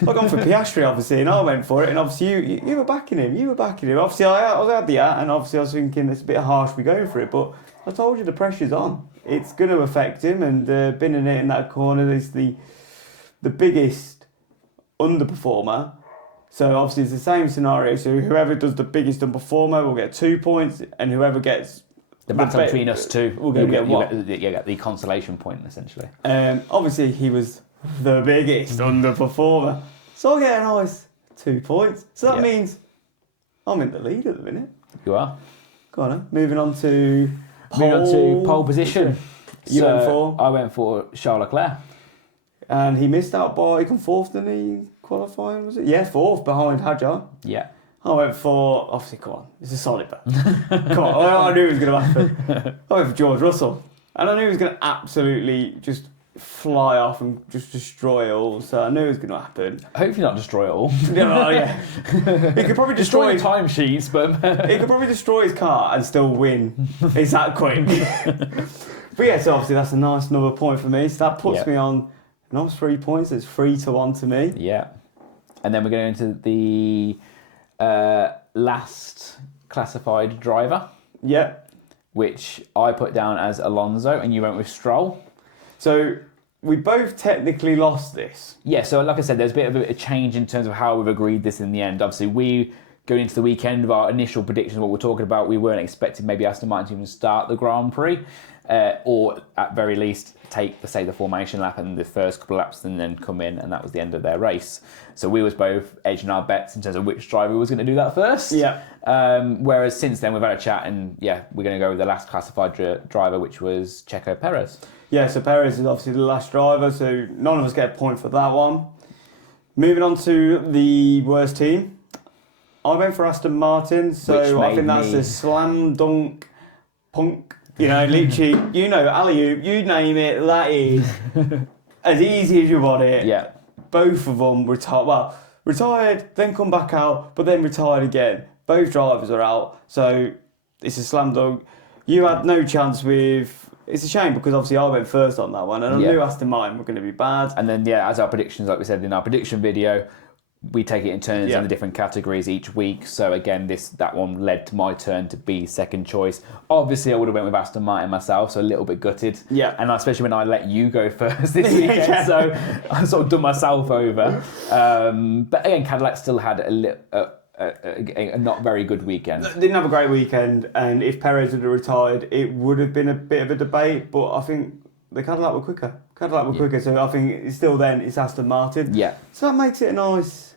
I've gone for Piastri, obviously, and I went for it, and obviously you were backing him. Obviously, I had the and obviously I was thinking it's a bit harsh we going for it, but I told you the pressure's on. It's going to affect him, and binning it in that corner is the biggest underperformer. So obviously it's the same scenario. So whoever does the biggest underperformer will get 2 points, and whoever gets the battle between us two, we're going to get what? You get the consolation point, essentially. Obviously he was the biggest underperformer. So I get a nice 2 points. So that means I'm in the lead at the minute. You are. Go on, moving on to pole position. I went for Charles Leclerc. And he missed out by, he come fourth, didn't he, qualifying, was it? Yeah, fourth behind Hadjar. Yeah. I went for, obviously, come on, it's a solid bet. Come on, I knew it was going to happen. I went for George Russell. And I knew he was going to absolutely just fly off and just destroy it all. So I knew it was going to happen. Hopefully not destroy it all. Yeah. He could probably destroy the timesheets, but... He could probably destroy his car and still win. It's that quick. But yeah, so obviously that's a nice another point for me. So that puts me on another 3 points. It's 3-1 to me. Yeah. And then we're going into the last classified driver. Yeah. Which I put down as Alonso, and you went with Stroll. So we both technically lost this. Yeah, so like I said, there's a bit of a change in terms of how we've agreed this in the end. Obviously, going into the weekend of our initial predictions, what we're talking about, we weren't expecting maybe Aston Martin to even start the Grand Prix, or at very least take, the formation lap and the first couple of laps and then come in, and that was the end of their race. So we was both edging our bets in terms of which driver was going to do that first. Yeah. Whereas since then we've had a chat, and we're going to go with the last classified driver, which was Checo Perez. Yeah, so Perez is obviously the last driver, so none of us get a point for that one. Moving on to the worst team. I went for Aston Martin, so I think that's a slam dunk punk. Literally, alley-oop, you name it, that is as easy as you want it. Yeah. Both of them retired, then come back out, but then retired again. Both drivers are out, so it's a slam dunk. You had no chance with... It's a shame because obviously I went first on that one, and I knew Aston Martin were going to be bad. And then, as our predictions, like we said in our prediction video, we take it in turns in the different categories each week. So again, that one led to my turn to be second choice. Obviously, I would have went with Aston Martin myself, so a little bit gutted. Yeah. And especially when I let you go first this weekend, so I sort of done myself over. But again, Cadillac still had a not very good weekend. Didn't have a great weekend, and if Perez had retired, it would have been a bit of a debate, but I think the Cadillac were quicker. So I think it's Aston Martin. Yeah. So that makes it a nice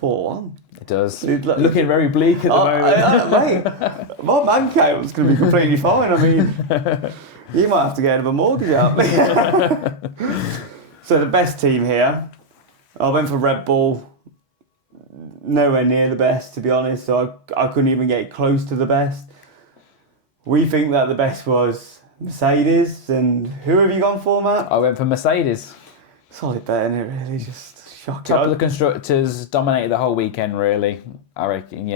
4-1. It does. Looking very bleak at the moment. Mate, my bank account's going to be completely fine. I mean, you might have to get another mortgage out. So the best team here, I went for Red Bull. Nowhere near the best, to be honest. So I couldn't even get close to the best. We think that the best was Mercedes. And who have you gone for, Matt? I went for Mercedes. Solid bet, isn't it, really? Just shocking. Top of the constructors, dominated the whole weekend, really. I reckon,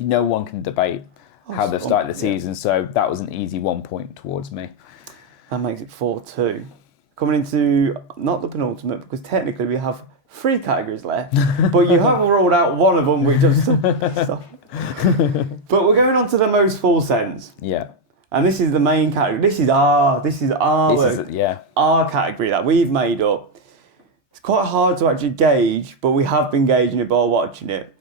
no one can debate how they've started the season. So that was an easy 1 point towards me. That makes it 4-2. Coming into, not the penultimate, because technically we have 3 categories left, but you have ruled out one of them, which is stuff. But we're going on to the most full sense. Yeah. And this is the main category. This is our category that we've made up. It's quite hard to actually gauge, but we have been gauging it by watching it.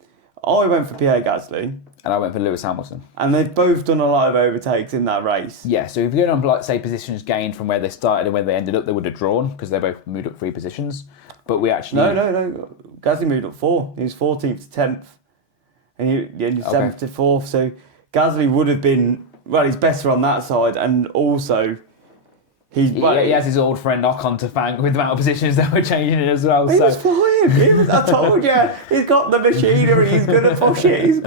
I went for Pierre Gasly. And I went for Lewis Hamilton. And they've both done a lot of overtakes in that race. Yeah, so if you're going on, say, positions gained from where they started and where they ended up, they would have drawn, because they both moved up 3 positions. But we actually... No. Gasly moved up 4. He was 14th to 10th. And he ended 7th to 4th. So Gasly would have been... Well, he's better on that side. And also... He has his old friend Ocon to thank with the amount of positions that were changing it as well. He was flying. I told you. He's got the machinery. He's going to push it.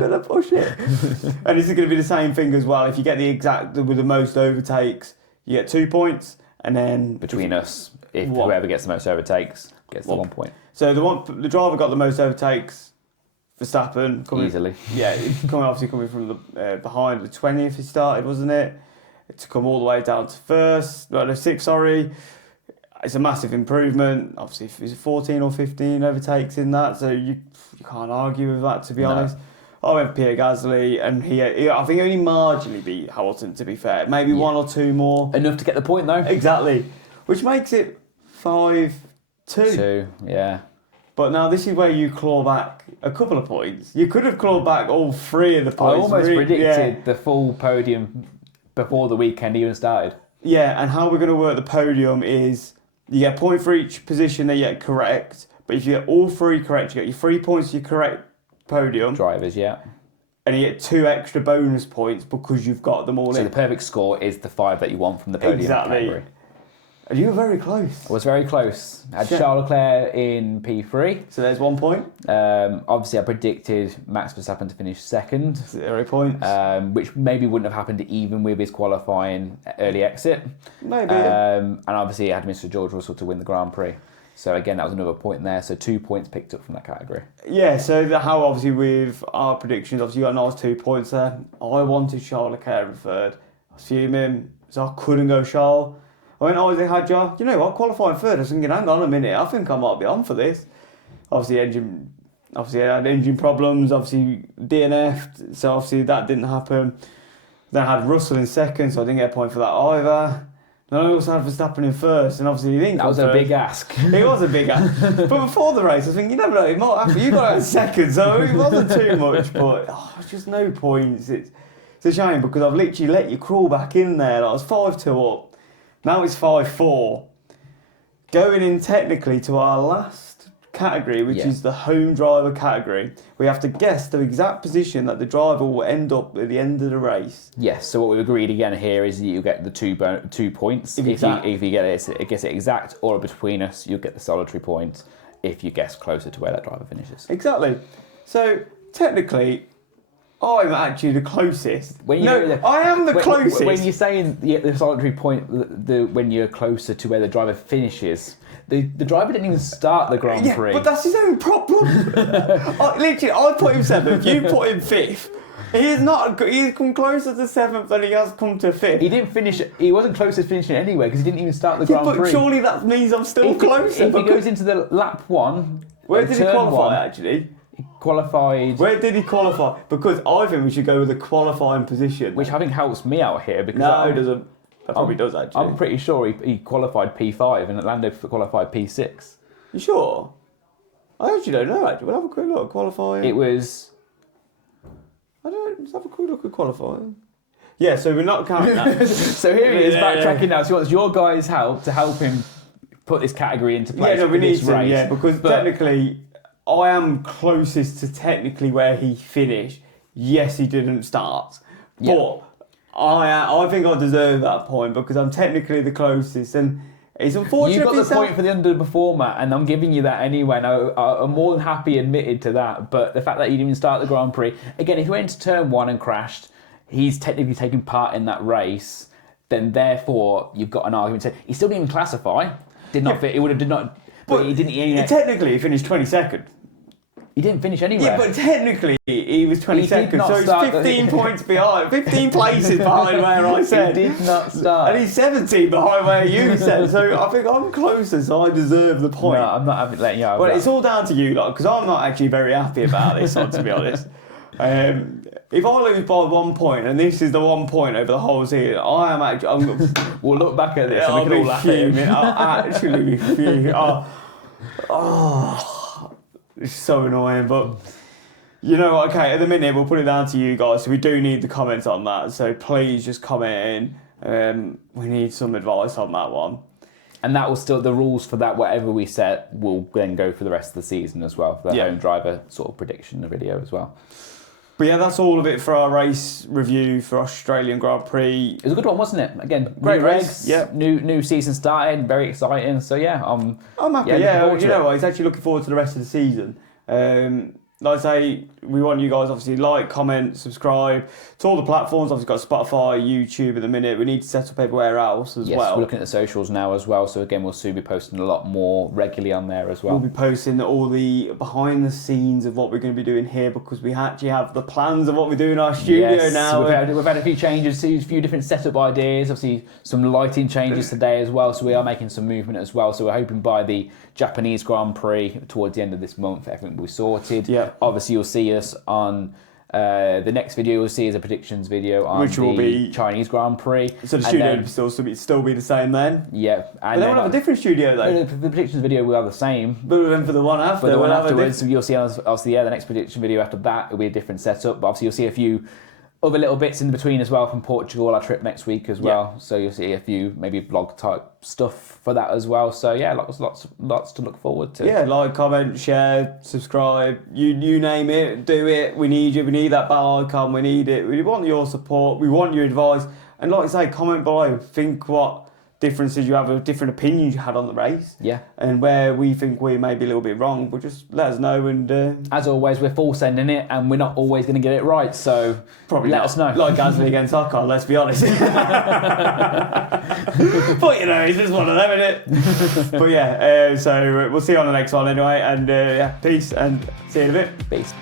And this is going to be the same thing as well. If you get with the most overtakes, you get 2 points. And then... Between us, whoever gets the most overtakes gets the 1 point. So the driver got the most overtakes, Verstappen. Easily. Yeah, coming from the behind the 20th he started, wasn't it? To come all the way down to 6th, sorry. It's a massive improvement. Obviously, it's 14 or 15 overtakes in that, so you can't argue with that, to be honest. I went Pierre Gasly, and he I think he only marginally beat Hamilton, to be fair. Maybe 1 or 2 more. Enough to get the point, though. Exactly. Which makes it 5-2. 2, yeah. But now this is where you claw back a couple of points. You could have clawed back all 3 of the points. I almost predicted the full podium before the weekend even started. Yeah, and how we're going to work the podium is you get a point for each position that you get correct, but if you get all 3 correct, you get your 3 points to your correct podium. Drivers, yeah. And you get 2 extra bonus points because you've got them all in. So the perfect score is the 5 that you want from the podium category. You were very close. I was very close. I had Charles Leclerc in P3. So there's 1 point. Obviously, I predicted Max Verstappen to finish second. 0 points. Which maybe wouldn't have happened even with his qualifying early exit. Maybe. And obviously, I had Mr. George Russell to win the Grand Prix. So again, that was another point there. So 2 points picked up from that category. Yeah, so how obviously with our predictions, obviously you got a nice 2 points there. I wanted Charles Leclerc in third. I was fuming, so I couldn't go Charles. I went Isaac Hadjar. You know what? Qualifying third. I was thinking, hang on a minute. I think I might be on for this. Obviously, I had engine problems. Obviously, DNF'd. So obviously that didn't happen. Then I had Russell in second, so I didn't get a point for that either. Then I also had Verstappen in first, and obviously he didn't. That was a big ask. It was a big ask. But before the race, I was thinking, you never know, it might happen. You got out in second, so it wasn't too much. But it's just no points. It's a shame because I've literally let you crawl back in there. I was 5-2 up. Now it's 5-4. Going in technically to our last category, which is the home driver category. We have to guess the exact position that the driver will end up at the end of the race. Yes, so what we've agreed again here is that you get the 2 points. If you get it exact or between us, you'll get the solitary point if you guess closer to where that driver finishes. Exactly. So technically, I'm actually the closest. I am the closest. When you're saying the solitary point, when you're closer to where the driver finishes, the driver didn't even start the Grand Prix. But that's his own problem. I put him 7th, you put him 5th. He's come closer to 7th than he has come to 5th. He didn't finish. He wasn't closest to finishing anyway because he didn't even start the Grand Prix. But surely that means I'm still closer. If he goes into the lap 1, where did he qualify actually? Qualified. Where did he qualify? Because I think we should go with the qualifying position. Which I think helps me out here because it doesn't. That probably does actually. I'm pretty sure he qualified P5 and Lando qualified P6. You sure? I actually don't know actually. We'll have a quick look at qualifying. It was. Let's have a quick look at qualifying. Yeah, so we're not counting that. So here he is backtracking now. So he wants your guys' help to help him put this category into place. Yeah, no, we need to. Race. Yeah, because technically, I am closest to technically where he finished. Yes, he didn't start, but I think I deserve that point because I'm technically the closest, and it's unfortunate. You got the point for the underperformer, and I'm giving you that anyway. Now, I'm more than happy admitted to that, but the fact that you didn't even start the Grand Prix again, if he went into turn 1 and crashed, he's technically taking part in that race. Then therefore, you've got an argument. He still didn't even classify. Did not fit. He would have did not. But he didn't. Technically, he finished 22nd. He didn't finish anywhere. Yeah, but technically he was 22nd, so he's 15 points behind, 15 places behind where I said. He did not start. And he's 17 behind where you said, so I think I'm closer, so I deserve the point. No, I'm not letting you out. Well, it's all down to you, because I'm not actually very happy about this one, to be honest. If I lose by 1 point, and this is the 1 point over the whole season, I am actually... We'll look back at this and we can all laugh at him. I'll actually be fuming. It's so annoying, but you know, okay, at the minute we'll put it down to you guys, so we do need the comments on that, so please just comment in. We need some advice on that one. And that will still, the rules for that, whatever we set, will then go for the rest of the season as well, for the home driver sort of prediction video as well. But yeah, that's all of it for our race review for Australian Grand Prix. It was a good one, wasn't it? Again, great race. Regs, yeah. New season started, very exciting. So yeah, I'm happy. Yeah, you know what? It's actually looking forward to the rest of the season. Like I say, we want you guys obviously like, comment, subscribe to all the platforms. Obviously got Spotify, YouTube at the minute. We need to set up everywhere else as well. Yes, we're looking at the socials now as well. So again, we'll soon be posting a lot more regularly on there as well. We'll be posting all the behind the scenes of what we're going to be doing here because we actually have the plans of what we do in our studio now. We've had a few changes, a few different setup ideas. Obviously, some lighting changes today as well. So we are making some movement as well. So we're hoping by the Japanese Grand Prix towards the end of this month, everything will be sorted. Yeah. Obviously, you'll see us on the next video. You'll see is a predictions video on which will be Chinese Grand Prix. So the studio will still be the same then. Yeah, and then we'll have a different studio though. The predictions video will have the same. But then for the one after, for the one afterwards, you'll see obviously the next prediction video after that will be a different setup. But obviously, you'll see a few other little bits in between as well from Portugal, our trip next week as well. So you'll see a few maybe blog type stuff for that as well. So yeah, lots to look forward to. Yeah, like, comment, share, subscribe, you name it, do it. We need you. We need that bell icon. We need it. We want your support. We want your advice. And like I say, comment below. Think what differences you have, different opinions you had on the race. Yeah. And where we think we may be a little bit wrong, but just let us know. And as always, we're full sending it, and we're not always going to get it right. So probably let us know. Like Gasly against Ocon, let's be honest. But you know, it's just one of them, isn't it? But yeah, so we'll see you on the next one anyway. And yeah, peace and see you in a bit. Peace.